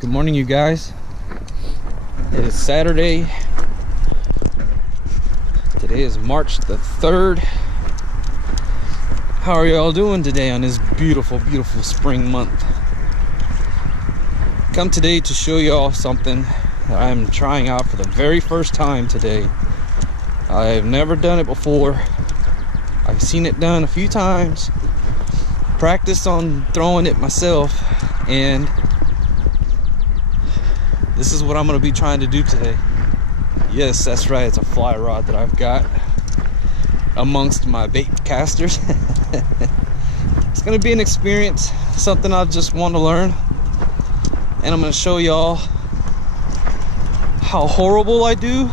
Good morning, you guys. It is Saturday. Today is March the 3rd. How are y'all doing today on this beautiful, beautiful spring month? Come today to show y'all something that I'm trying out for the very first time today. I've never done it before. I've seen it done a few times, practiced on throwing it myself, and this is what I'm going to be trying to do today. Yes, that's right, it's a fly rod that I've got amongst my bait casters. It's going to be an experience, something I just want to learn, and I'm going to show y'all how horrible I do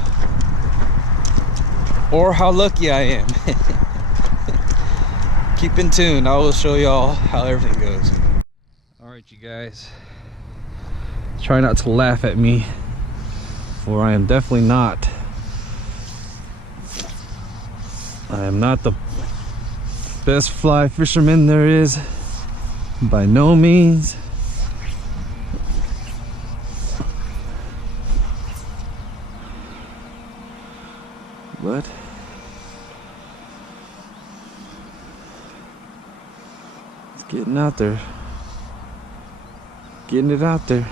or how lucky I am. Keep in tune, I will show y'all how everything goes. Alright, you guys, try not to laugh at me, for I am definitely not. I am not the best fly fisherman there is, by no means. But it's getting out there, getting it out there.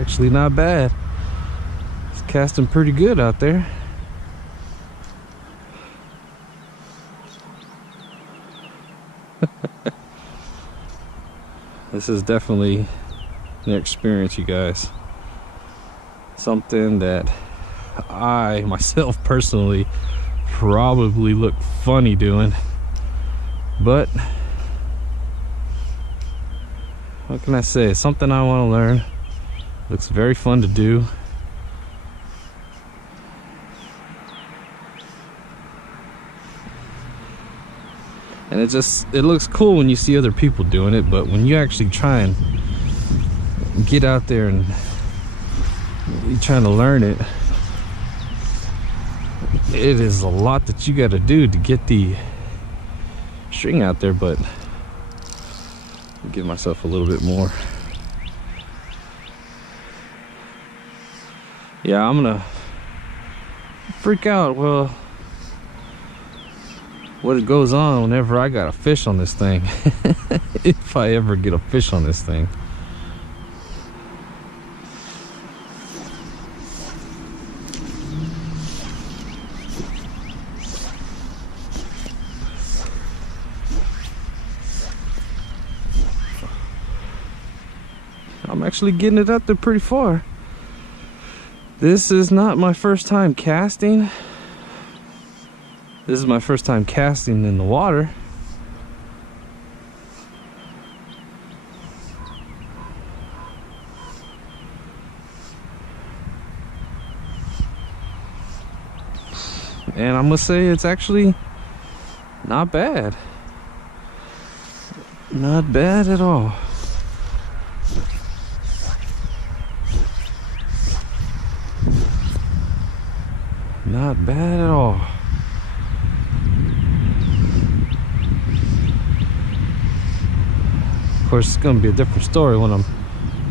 Actually not bad. It's casting pretty good out there. This is definitely an experience, you guys. Something that I myself personally probably look funny doing, but what can I say? It's something I want to learn. Looks very fun to do. And it looks cool when you see other people doing it, but when you actually try and get out there and you're trying to learn it, it is a lot that you got to do to get the string out there. But I'll give myself a little bit more. Yeah, I'm gonna freak out, well, what goes on whenever I got a fish on this thing. If I ever get a fish on this thing. I'm actually getting it up there pretty far. This is not my first time casting. This is my first time casting in the water. And I must say it's actually not bad. Not bad at all. Not bad at all. Of course, it's gonna be a different story when I'm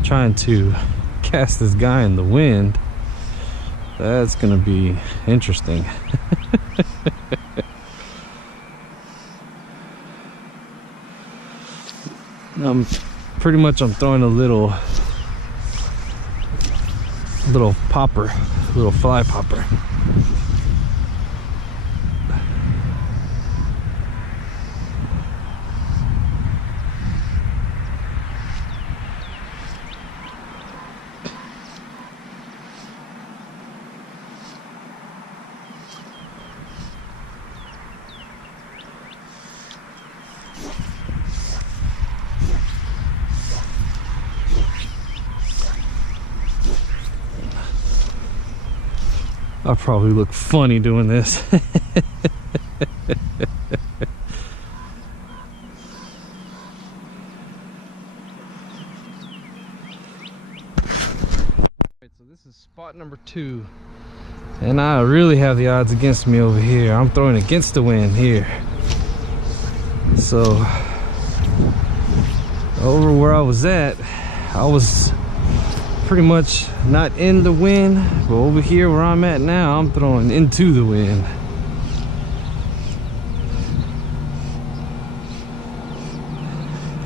trying to cast this guy in the wind. That's gonna be interesting. I'm throwing a little popper, little fly popper. I'll probably look funny doing this. 2. And I really have the odds against me over here. I'm throwing against the wind here. So over where I was at, I was pretty much not in the wind, but over here where I'm at now, I'm throwing into the wind.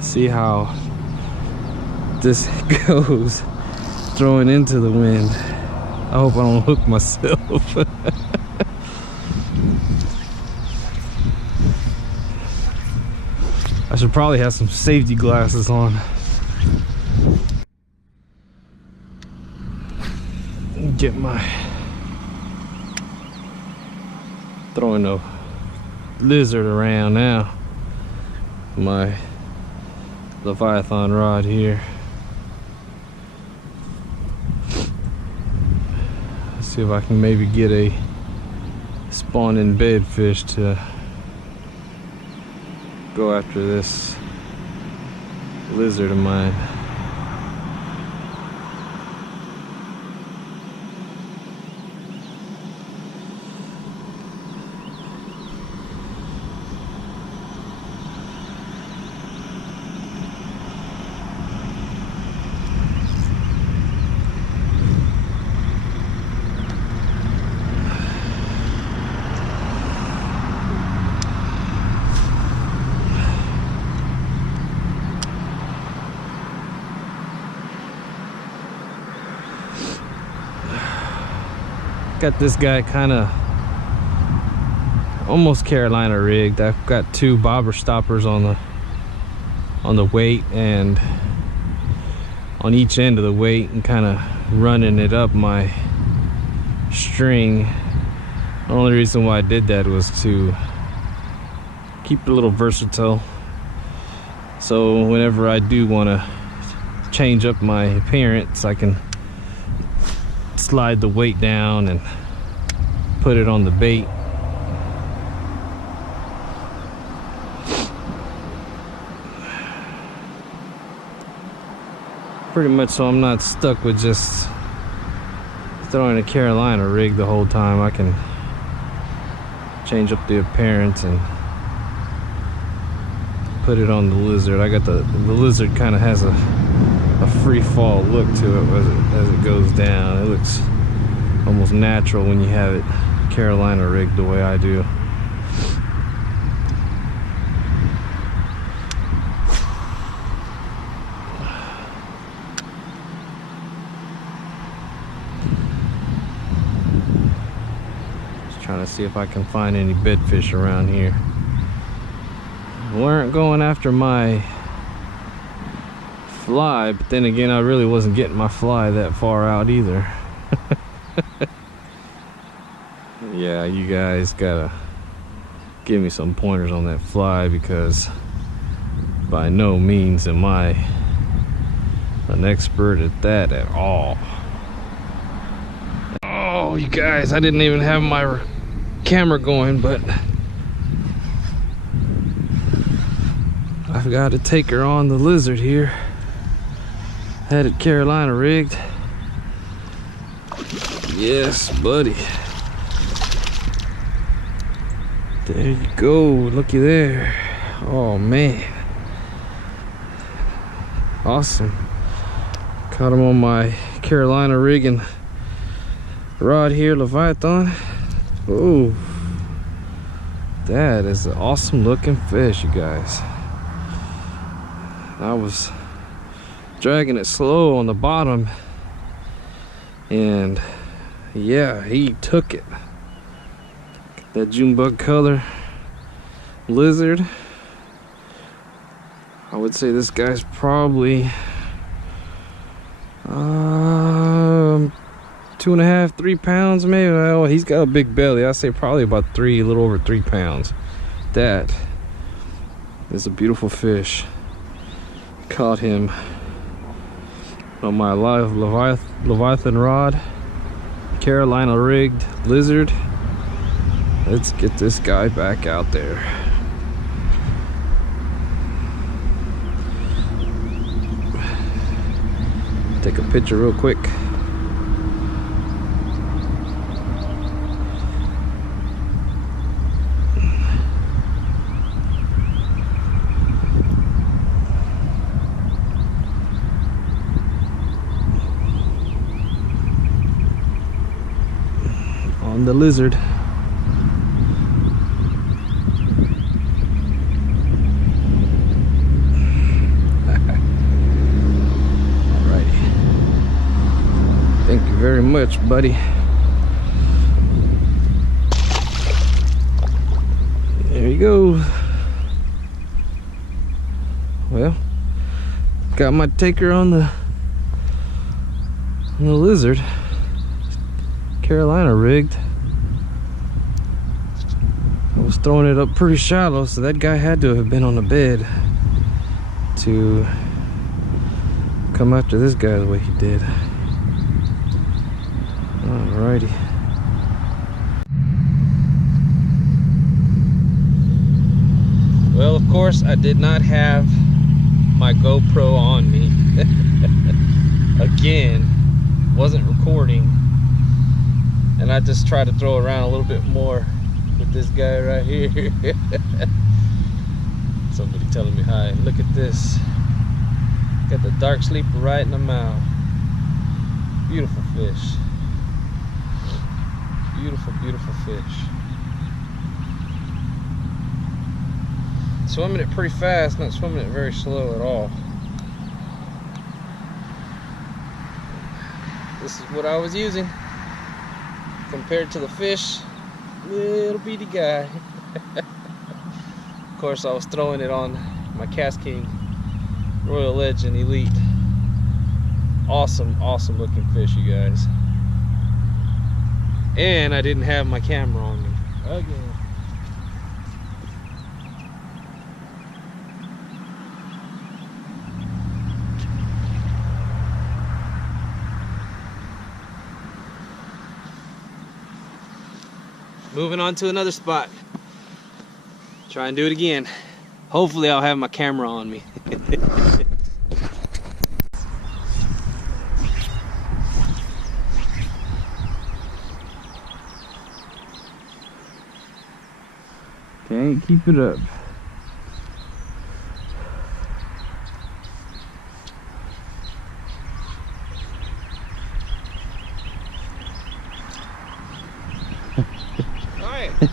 See how this goes, throwing into the wind. I hope I don't hook myself. I should probably have some safety glasses on. Get my throwing a lizard around now. My Leviathan rod here. Let's see if I can maybe get a spawning bedfish to go after this lizard of mine. Got this guy kind of almost Carolina rigged. I've got 2 bobber stoppers on the weight and on each end of the weight, and kind of running it up my string. The only reason why I did that was to keep it a little versatile, so whenever I do want to change up my appearance, I can slide the weight down and put it on the bait. Pretty much so I'm not stuck with just throwing a Carolina rig the whole time. I can change up the appearance and put it on the lizard. I got the lizard kind of has a free fall look to it as it goes down. It looks almost natural when you have it Carolina rigged the way I do. Just trying to see if I can find any bedfish around here. We weren't going after my fly, but then again, I really wasn't getting my fly that far out either. Yeah, you guys gotta give me some pointers on that fly, because by no means am I an expert at that at all. Oh, you guys, I didn't even have my camera going, but I've got to take her on the lizard here. Had it Carolina rigged. Yes, buddy. There you go, looky there. Oh man, awesome. Caught him on my Carolina rigging rod here, Leviathan. Oh, that is an awesome looking fish, you guys. I was dragging it slow on the bottom, and yeah, he took it. That June bug color lizard. I would say this guy's probably 2.5, 3 pounds maybe. Well, he's got a big belly. I say probably about a little over 3 pounds. That is a beautiful fish. Caught him on my live Leviathan rod, Carolina rigged lizard. Let's get this guy back out there. Take a picture real quick. the lizard. Alrighty. Thank you very much, buddy. There you go. Well, got my taker on the lizard. Carolina rigged. I was throwing it up pretty shallow, so that guy had to have been on the bed to come after this guy the way he did. Alrighty. Well, of course, I did not have my GoPro on me. Again, wasn't recording, and I just tried to throw around a little bit more with this guy right here. Somebody telling me hi. Look at this. Got the dark sleeper right in the mouth. Beautiful fish. Beautiful, beautiful fish. Swimming it pretty fast, not swimming it very slow at all. This is what I was using compared to the fish. Little bitty guy. Of course, I was throwing it on my Cast King Royal Legend Elite. Awesome, awesome looking fish, you guys. And I didn't have my camera on me again. Moving on to another spot. Try and do it again. Hopefully I'll have my camera on me. Can't keep it up.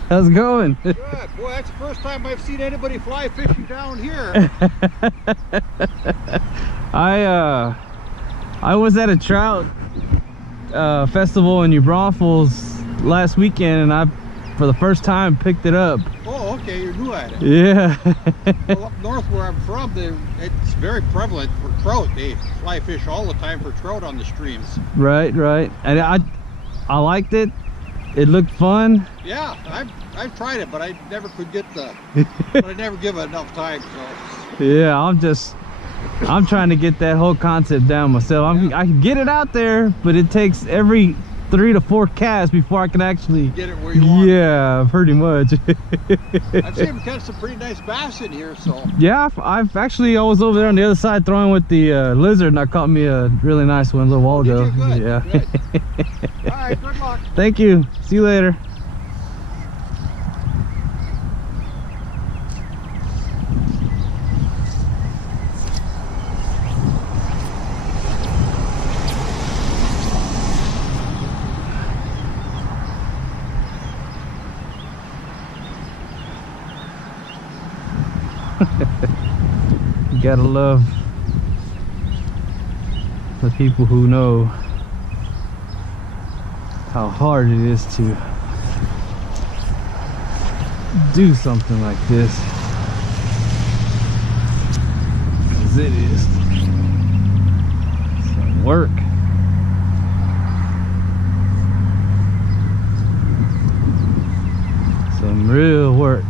How's it going? Good. Boy, that's the first time I've seen anybody fly fishing down here. I was at a trout festival in New Braunfels last weekend, and I, for the first time, picked it up. Oh, okay, you're new at it. Yeah. Well, up north where I'm from, it's very prevalent for trout. They fly fish all the time for trout on the streams. Right, right. And I liked it. It looked fun. Yeah, I've tried it, but I never could get but I never give it enough time. So. Yeah, I'm trying to get that whole concept down myself. Yeah. I can get it out there, but it takes every 3 to 4 casts before I can actually get it where you want. Yeah, pretty much. I've seen him catch some pretty nice bass in here, so. Yeah, I've actually, I was over there on the other side throwing with the lizard, and I caught me a really nice one a little while ago. Good, yeah. Good. All right, good luck. Thank you. See you later. You gotta love the people who know how hard it is to do something like this, because it is some work. Some real work.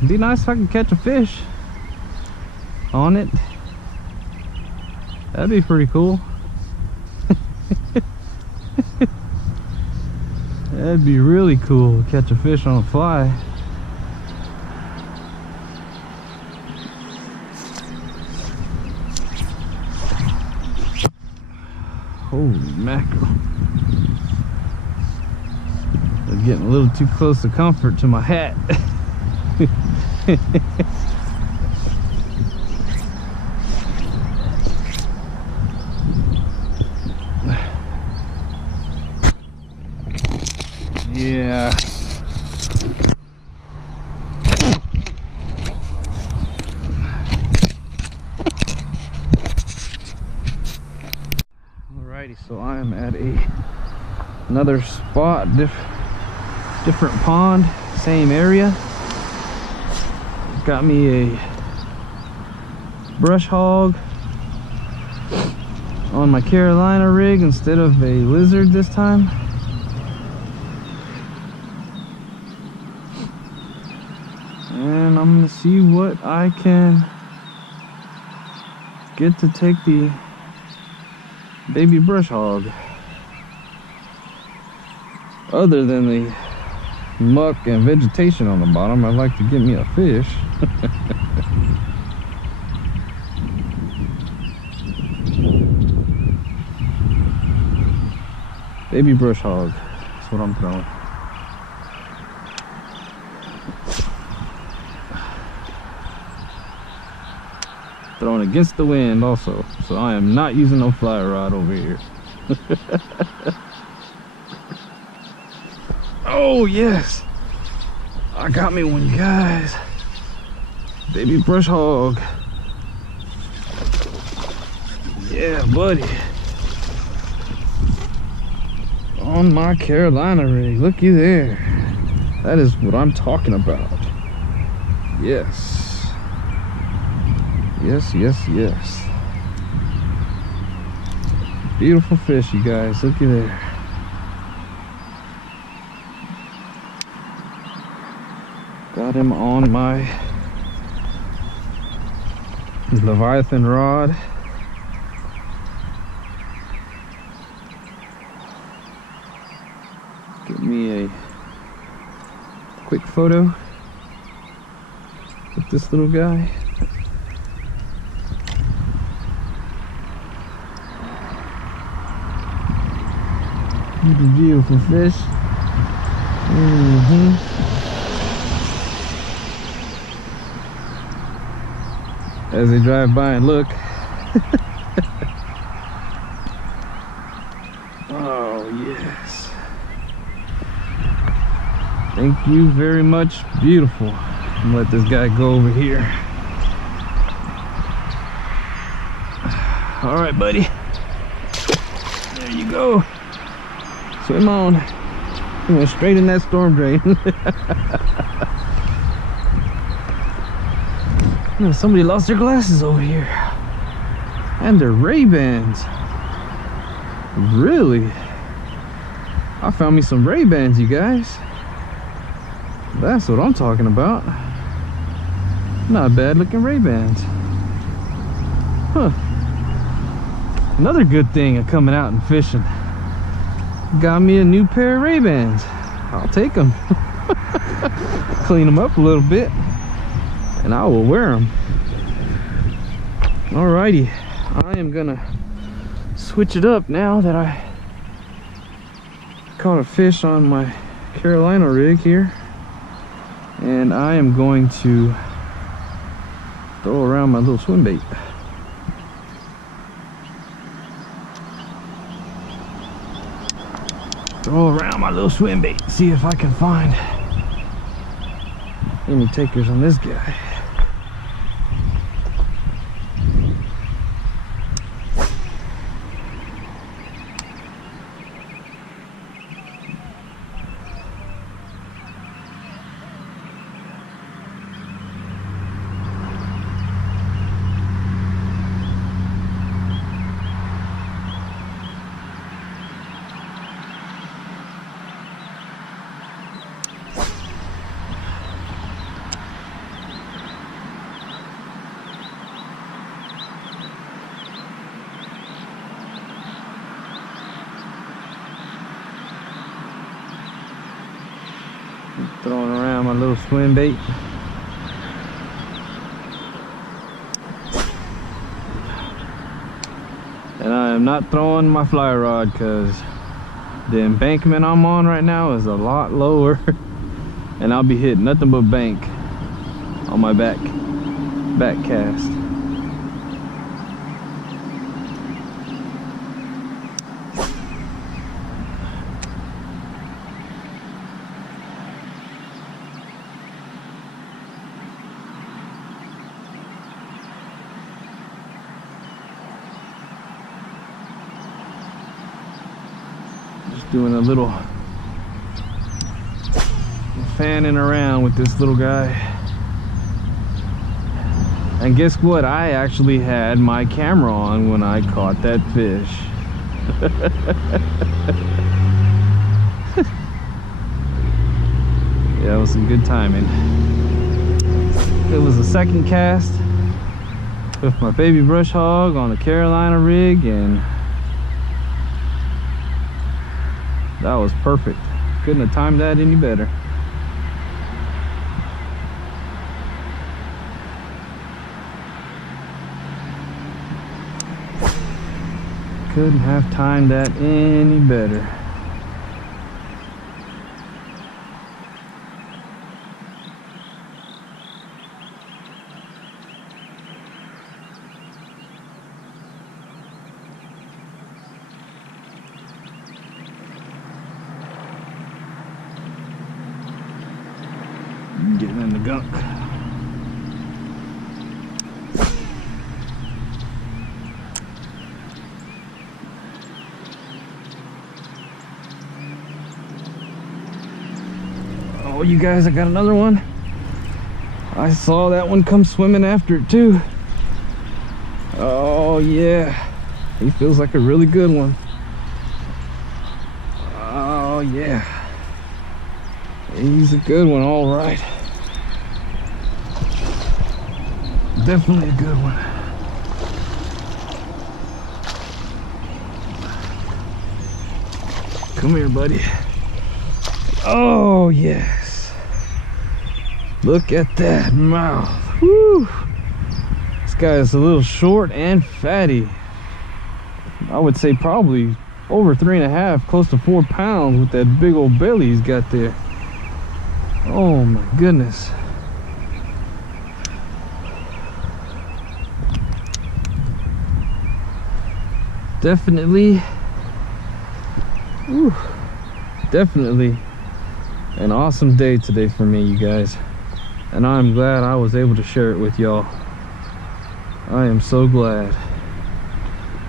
It'd be nice if I could catch a fish on it. That'd be pretty cool. That'd be really cool to catch a fish on a fly. Holy mackerel. getting a little too close to comfort to my hat. Yeah. Alrighty, so I am at another spot, different pond, same area. Got me a brush hog on my Carolina rig instead of a lizard this time. And I'm gonna see what I can get to take the baby brush hog. Other than the muck and vegetation on the bottom, I'd like to get me a fish. Baby brush hog, that's what I'm throwing. Throwing against the wind also, so I am not using no fly rod over here. Oh yes, I got me one, guys. Baby brush hog. Yeah, buddy. On my Carolina rig, looky there. That is what I'm talking about. Yes. Yes, yes, yes. Beautiful fish, you guys. Looky there. Got him on my Leviathan rod. Get me a quick photo with this little guy. What a beautiful fish. As they drive by and look. Oh yes. Thank you very much. Beautiful. I'm gonna let this guy go over here. All right, buddy. There you go. Swim on. He went straight in that storm drain. Oh, somebody lost their glasses over here. And their Ray-Bans. Really? I found me some Ray-Bans, you guys. That's what I'm talking about. Not bad looking Ray-Bans. Huh. Another good thing of coming out and fishing. Got me a new pair of Ray-Bans. I'll take them. Clean them up a little bit and I will wear them. Alrighty, I am gonna switch it up now that I caught a fish on my Carolina rig here, and I am going to throw around my little swim bait. Throw around my little swim bait, see if I can find any takers on this guy. Throwing around my little swim bait. And I am not throwing my fly rod because The embankment I'm on right now is a lot lower, and I'll be hitting nothing but bank on my back cast. Just doing a little fanning around with this little guy. And guess what? I actually had my camera on when I caught that fish. Yeah, it was some good timing. It was the second cast with my baby brush hog on the Carolina rig, and that was perfect. Couldn't have timed that any better. Couldn't have timed that any better. Getting in the gunk. Oh, you guys, I got another one. I saw that one come swimming after it too. Oh yeah, he feels like a really good one. Oh yeah, he's a good one, all right. Definitely a good one. Come here, buddy. Oh yes, look at that mouth. Woo. This guy is a little short and fatty. I would say probably over 3.5, close to 4 pounds with that big old belly he's got there. Oh my goodness. Definitely, definitely an awesome day today for me, you guys, and I'm glad I was able to share it with y'all. I am so glad.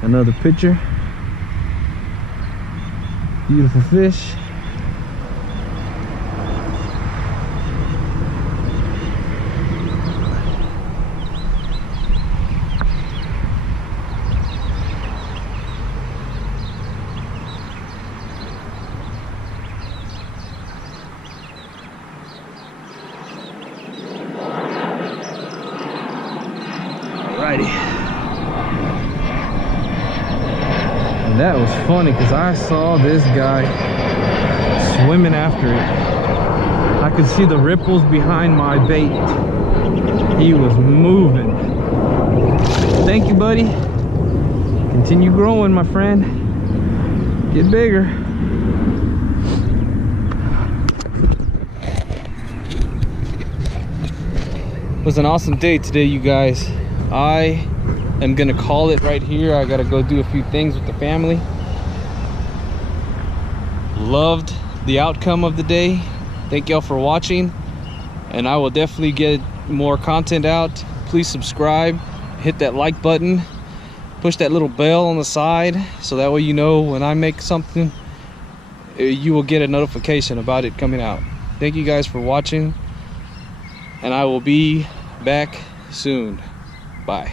Another picture. Beautiful fish. And that was funny because I saw this guy swimming after it. I could see the ripples behind my bait. He was moving. Thank you, buddy. Continue growing, my friend. Get bigger. It was an awesome day today, you guys. I am gonna call it right here. I gotta go do a few things with the family. Loved the outcome of the day. Thank y'all for watching, and I will definitely get more content out. Please subscribe, hit that like button, push that little bell on the side so that way you know when I make something, you will get a notification about it coming out. Thank you guys for watching, and I will be back soon. Bye.